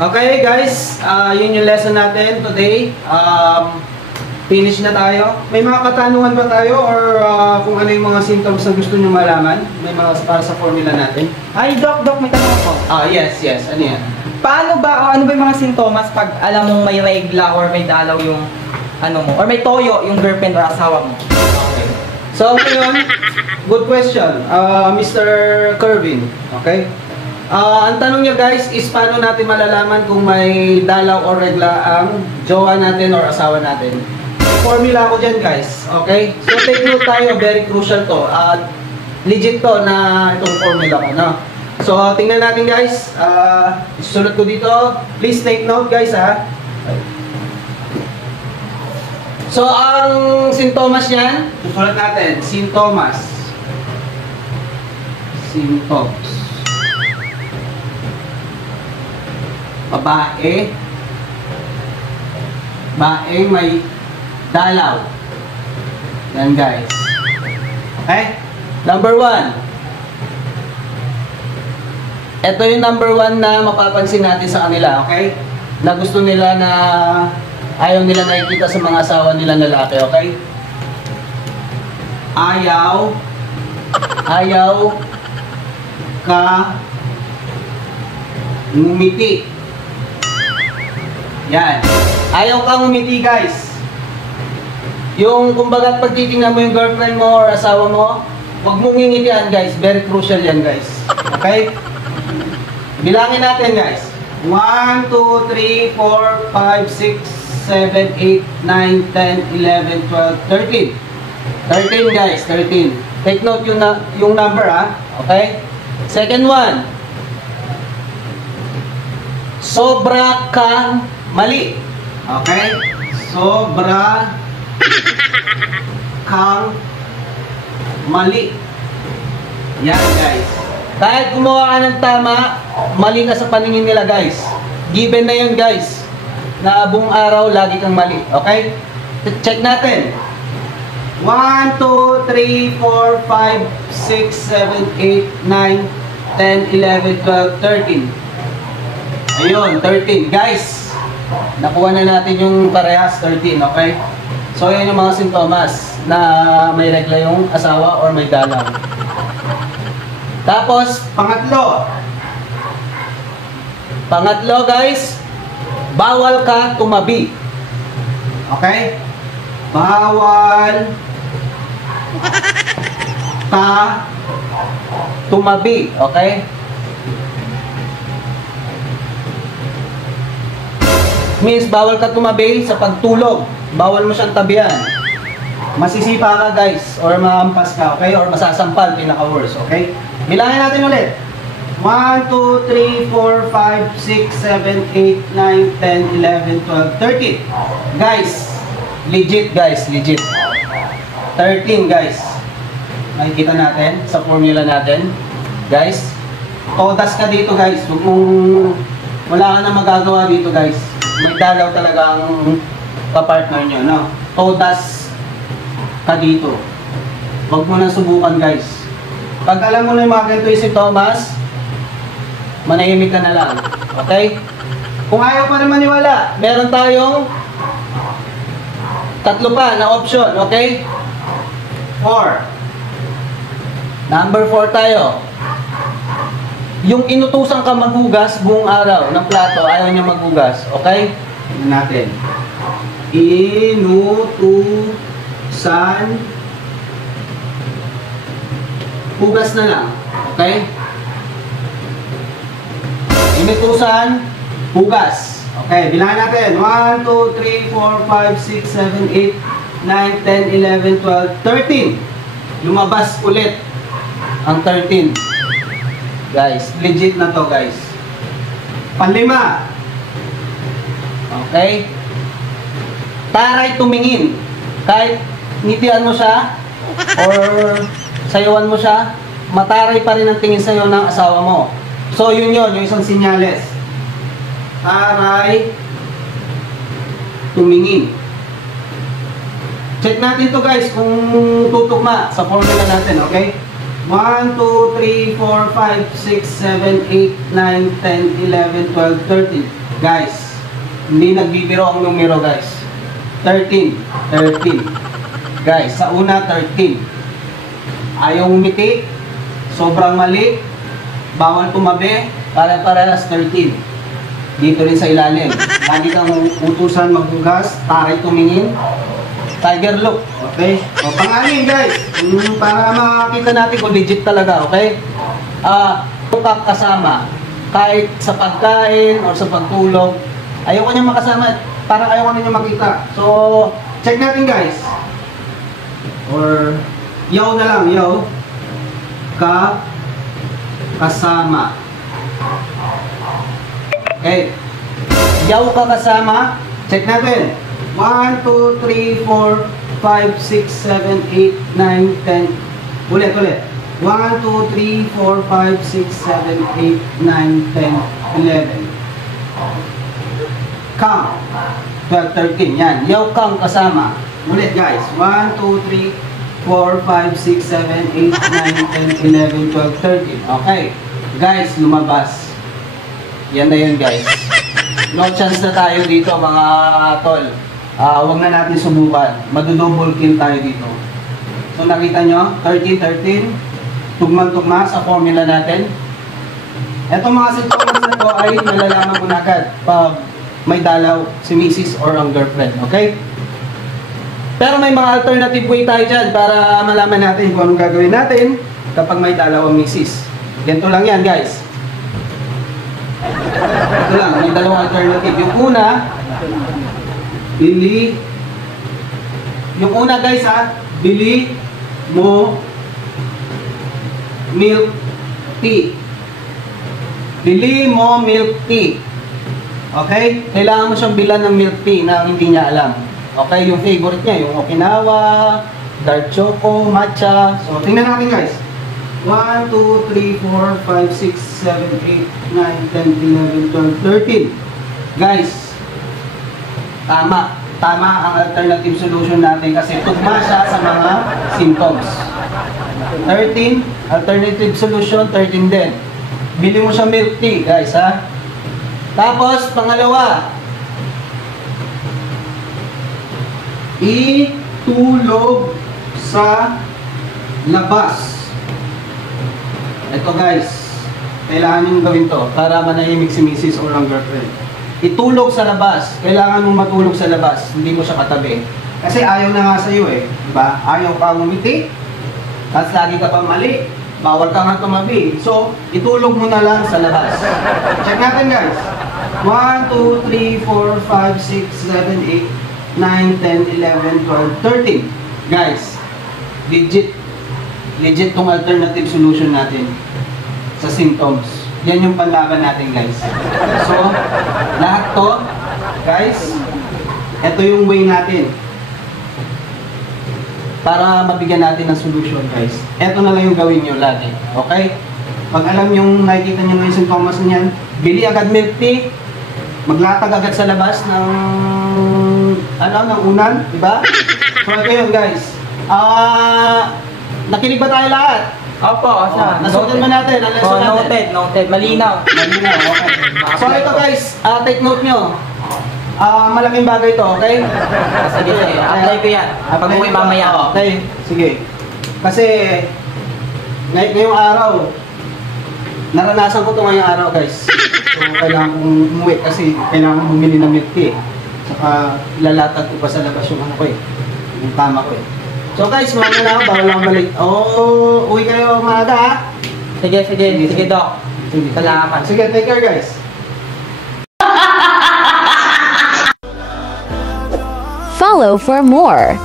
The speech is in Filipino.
Okay guys, yun yung lesson natin today. Finish na tayo. May mga katanungan ba tayo or kung ano yung mga symptoms na gusto nyo malaman? May mga para sa formula natin. Ay, Doc, may tanong ako. Yes. Ano yan? Paano ba, ano ba yung mga sintomas pag alam mong may regla or may dalaw yung ano mo, or may toyo yung girlfriend or asawa mo? Okay. So ngayon, good question, Mr. Kervin. Okay? Ang tanong niya guys is paano natin malalaman kung may dalaw o regla ang jowa natin or asawa natin. Formula ko dyan guys, okay? So take note tayo, very crucial to. Legit to na itong formula ko, no? So tingnan natin guys, susunod ko dito. Please take note guys ha. So ang sintomas niyan, susulat natin, sintomas. Symptoms. Babae may dalaw. Yan guys. Okay? Number 1. Ito yung number 1 na mapapansin natin sa kanila, okay? Na gusto nila na ayaw nila nakikita sa mga asawa nila lalaki, okay? Ayaw ka ngumiti. Yan. Ayaw kang ngumiti guys. Yung kumbaga pag titingnan mo yung girlfriend mo or asawa mo, huwag mong ngingitian guys. Very crucial yan guys. Okay? Bilangin natin guys. 1, 2, 3, 4, 5, 6, 7, 8, 9, 10, 11, 12, 13. 13 guys, 13. Take note yung number ha. Okay? Second one. Sobra kang mali. Okay? Sobra kang mali. Yan guys. Kahit gumawa ka ng tama, mali ka sa paningin nila guys. Given na yun guys. Na buong araw, lagi kang mali. Okay? Check natin. 1, 2, 3, 4, 5, 6, 7, 8, 9, 10, 11, 12, 13. Ayun, 13. Guys, nakuha na natin yung parehas, 13. Okay? So, yan yung mga sintomas na may regla yung asawa or may dalaw. Tapos, pangatlo. Pangatlo, guys, bawal ka tumabi. Okay? Bawal ka tumabi. Okay? Means, bawal ka tumabi sa pagtulog. Bawal mo siyang tabihan. Masisipa ka guys, or maampas ka, okay? Or masasampal, pinaka-worst, okay? Bilangin natin ulit. 1, 2, 3, 4, 5, 6, 7, 8, 9, 10, 11, 12, 13. Guys, legit guys, legit. 13 guys. Makikita natin sa formula natin. Guys, todas ka dito guys. Wala ka na magagawa dito guys. May dalaw talaga ang kapartner nyo, no? Todas ka dito. Huwag mo na subukan guys. Pag alam mo na yung mga ganito yung sintomas, manahimik ka na lang. Okay? Kung ayaw pa naman maniwala, meron tayong tatlo pa na option. Okay? 4. Number 4 tayo. Yung inutusan ka maghugas buong araw ng plato, ayaw niya maghugas. Okay? Tignan natin. Inutusan hugas na lang. Okay? Inutusan hugas. Okay, bilangin natin. 1, 2, 3, 4, 5, 6, 7, 8, 9, 10, 11, 12, 13. Lumabas ulit ang 13. Guys, legit na to guys. Panlima. Okay? Taray tumingin. Kahit ngitian mo siya or sayawan mo siya, mataray pa rin ang tingin sa'yo ng asawa mo. So yun yung isang sinyales. Taray tumingin. Check natin to guys kung tutugma sa formula natin, okay? 1, 2, 3, 4, 5, 6, 7, 8, 9, 10, 11, 12, 13. Guys, hindi nagbibiro ang numero guys. 13. Guys, sa una 13. Ayaw umiti. Sobrang mali. Bawal tumabi. Para-parehas 13. Dito rin sa ilalim. Lagi kang utusan maghugas. Taray tumingin. Tiger look. Okay? O, pang-anim guys. Para makakita natin kung legit talaga. Okay? Kasama. Kahit sa pagkain or sa pagtulog. Ayoko niya makasama. Parang ayoko na niya makita. So, check natin guys. Or, yaw na lang. Yaw. Kasama. Okay. Yaw ka kasama. Check natin. 1, 2, 3, 4, 5, 6, 7, 8, 9, 10. Ulit. 1, 2, 3, 4, 5, 6, 7, 8, 9, 10, 11. Kang. 12, 13. Yan. Yaw kang kasama. Ulit guys. 1, 2, 3, 4, 5, 6, 7, 8, 9, 10, 11, 12, 13. Okay. Guys, lumabas. Yan na yun guys. No chance na tayo dito mga tol. Huwag na natin subukan. Madudouble kill tayo dito. So nakita nyo, 13, tugmang-tugma sa formula natin. Etong mga sintomas na to ay malalaman mo na agad pag may dalaw si misis or ang girlfriend. Okay? Pero may mga alternative way tayo dyan para malaman natin kung anong gagawin natin kapag may dalaw ang misis. Ganito lang yan guys. Ito lang, may dalawang alternative. Yung una guys bili mo milk tea. Bili mo milk tea. Okay? Kailangan mo siyang bilan ng milk tea na hindi niya alam. Okay? Yung favorite niya, yung Okinawa, dark choco, matcha. So, tingnan natin guys. 1, 2, 3, 4, 5, 6, 7, 8, 9, 10, 11, 12, 13. Guys, tama ang alternative solution natin kasi tugma siya sa mga symptoms. 13, alternative solution, 13 din. Bili mo siya milk tea, guys, ha? Tapos, pangalawa, itulog sa labas. Ito guys, kailangan nyo gawin to para manahimik si misis or ang girlfriend. Itulog sa labas. Kailangan mong matulog sa labas. Hindi mo siya katabi. Kasi ayaw na nga sa'yo eh. Diba? Ayaw ka umiti. Tapos lagi ka pang mali. Bawal ka nga tumabi. So, itulog mo na lang sa labas. Check natin guys. 1, 2, 3, 4, 5, 6, 7, 8, 9, 10, 11, 12, 13. Guys, legit tong alternative solution natin sa symptoms. Yan yung panlaban natin guys. So, lahat to, guys, ito yung way natin para mabigyan natin ng solution guys. Ito na lang yung gawin nyo lagi. Okay? Pag alam yung nakikita nyo yung symptoms niyan, bili agad milk tea, maglatag agad sa labas ng ng unan, diba? So, ito yun guys. Nakinig ba tayo lahat? Opo, asa. Nasutin ba natin? Ang lesson natin? Noted. Malinaw. Okay. So, ito guys, take note nyo. Malaking bagay to, okay? Sige. Apply ko yan. Pag-uwi mamaya. Okay, sige. Kasi, ngayong araw, naranasan ko to ngayong araw guys. So, kailangan kong umuwi kasi kailangan kong bumili ng milk tea. Saka, ilalatag ko pa sa labas yung yung tama ko eh. So guys, mga na ako, bawal lang balik. Uwi kayo maaga ha? Sige, Doc. Salamat. Sige, take care guys. Follow for more.